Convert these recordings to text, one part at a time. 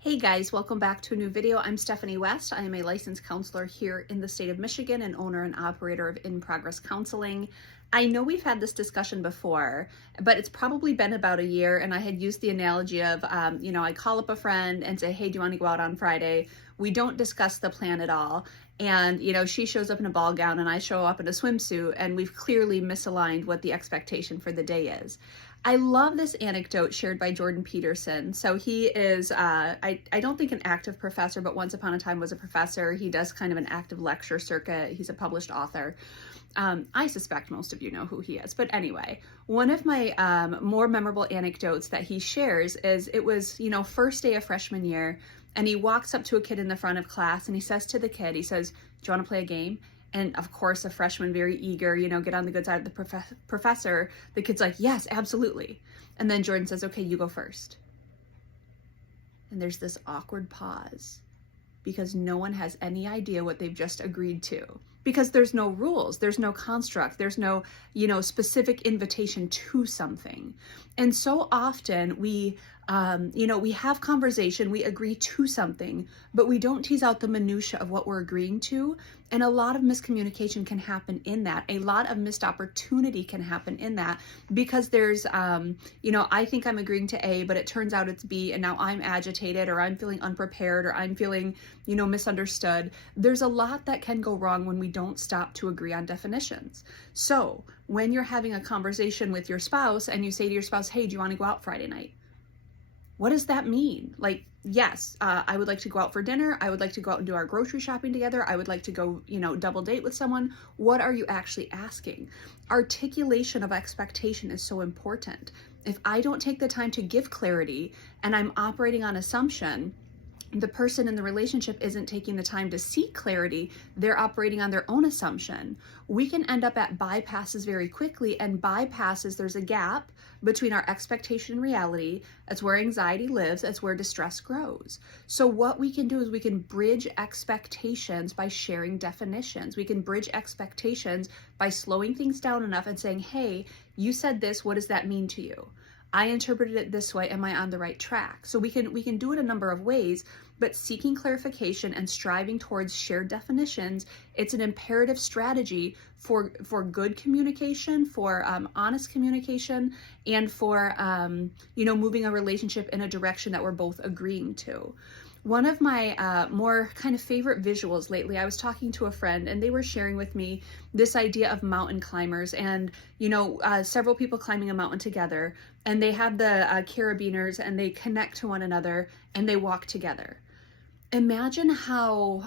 Hey guys, welcome back to a new video. I'm Stephanie West. I am a licensed counselor here in the state of Michigan and owner and operator of In Progress Counseling. I know we've had this discussion before, but it's probably been about a year, and I had used the analogy of, I call up a friend and say, hey, do you want to go out on Friday? We don't discuss the plan at all. And, she shows up in a ball gown and I show up in a swimsuit, and we've clearly misaligned what the expectation for the day is. I love this anecdote shared by Jordan Peterson. So he is, I don't think an active professor, but once upon a time was a professor. He does kind of an active lecture circuit. He's a published author. I suspect most of you know who he is. But anyway, one of my more memorable anecdotes that he shares is it was, first day of freshman year, and he walks up to a kid in the front of class and he says to the kid, he says, do you want to play a game? And of course, a freshman, very eager, get on the good side of the professor. The kid's like, yes, absolutely. And then Jordan says, okay, you go first. And there's this awkward pause because no one has any idea what they've just agreed to. Because there's no rules, there's no construct, there's no, specific invitation to something. And so often we have conversation, we agree to something, but we don't tease out the minutia of what we're agreeing to. And a lot of miscommunication can happen in that. A lot of missed opportunity can happen in that because there's, I think I'm agreeing to A, but it turns out it's B, and now I'm agitated, or I'm feeling unprepared, or I'm feeling, misunderstood. There's a lot that can go wrong when we don't stop to agree on definitions. So when you're having a conversation with your spouse and you say to your spouse, hey, do you want to go out Friday night? What does that mean? Like, yes, I would like to go out for dinner. I would like to go out and do our grocery shopping together. I would like to go, double date with someone. What are you actually asking? Articulation of expectation is so important. If I don't take the time to give clarity and I'm operating on assumption, the person in the relationship isn't taking the time to seek clarity, they're operating on their own assumption. We can end up at bypasses very quickly, and bypasses, there's a gap between our expectation and reality. That's where anxiety lives, that's where distress grows. So what we can do is we can bridge expectations by sharing definitions. We can bridge expectations by slowing things down enough and saying, hey, you said this, what does that mean to you? I interpreted it this way. Am I on the right track? So we can do it a number of ways, but seeking clarification and striving towards shared definitions, it's an imperative strategy for good communication, for honest communication, and for moving a relationship in a direction that we're both agreeing to. One of my more kind of favorite visuals lately, I was talking to a friend and they were sharing with me this idea of mountain climbers, and several people climbing a mountain together, and they have the carabiners and they connect to one another and they walk together. Imagine how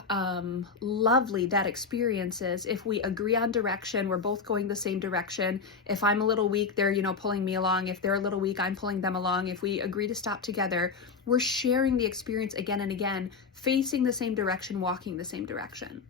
lovely that experience is if we agree on direction, we're both going the same direction. If I'm a little weak, they're, pulling me along. If they're a little weak, I'm pulling them along. If we agree to stop together, we're sharing the experience again and again, facing the same direction, walking the same direction.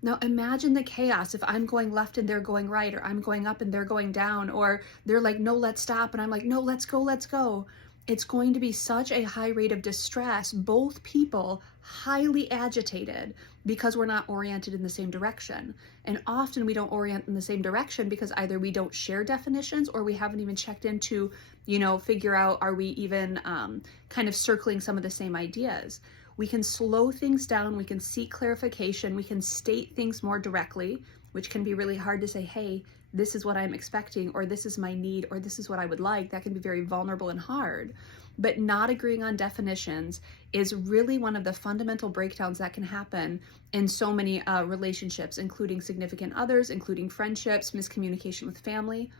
Now imagine the chaos if I'm going left and they're going right, or I'm going up and they're going down, or they're like, no, let's stop, and I'm like, no, let's go, let's go. It's going to be such a high rate of distress, both people highly agitated because we're not oriented in the same direction. And often we don't orient in the same direction because either we don't share definitions or we haven't even checked into, figure out, are we even kind of circling some of the same ideas? We can slow things down, we can seek clarification, we can state things more directly, which can be really hard to say, hey, this is what I'm expecting, or this is my need, or this is what I would like. That can be very vulnerable and hard. But not agreeing on definitions is really one of the fundamental breakdowns that can happen in so many relationships, including significant others, including friendships, miscommunication with family.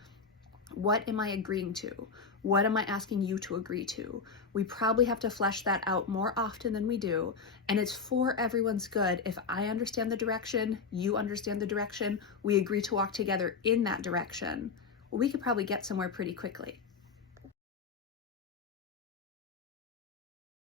What am I agreeing to? What am I asking you to agree to? We probably have to flesh that out more often than we do. And it's for everyone's good. If I understand the direction, you understand the direction, we agree to walk together in that direction, well, we could probably get somewhere pretty quickly.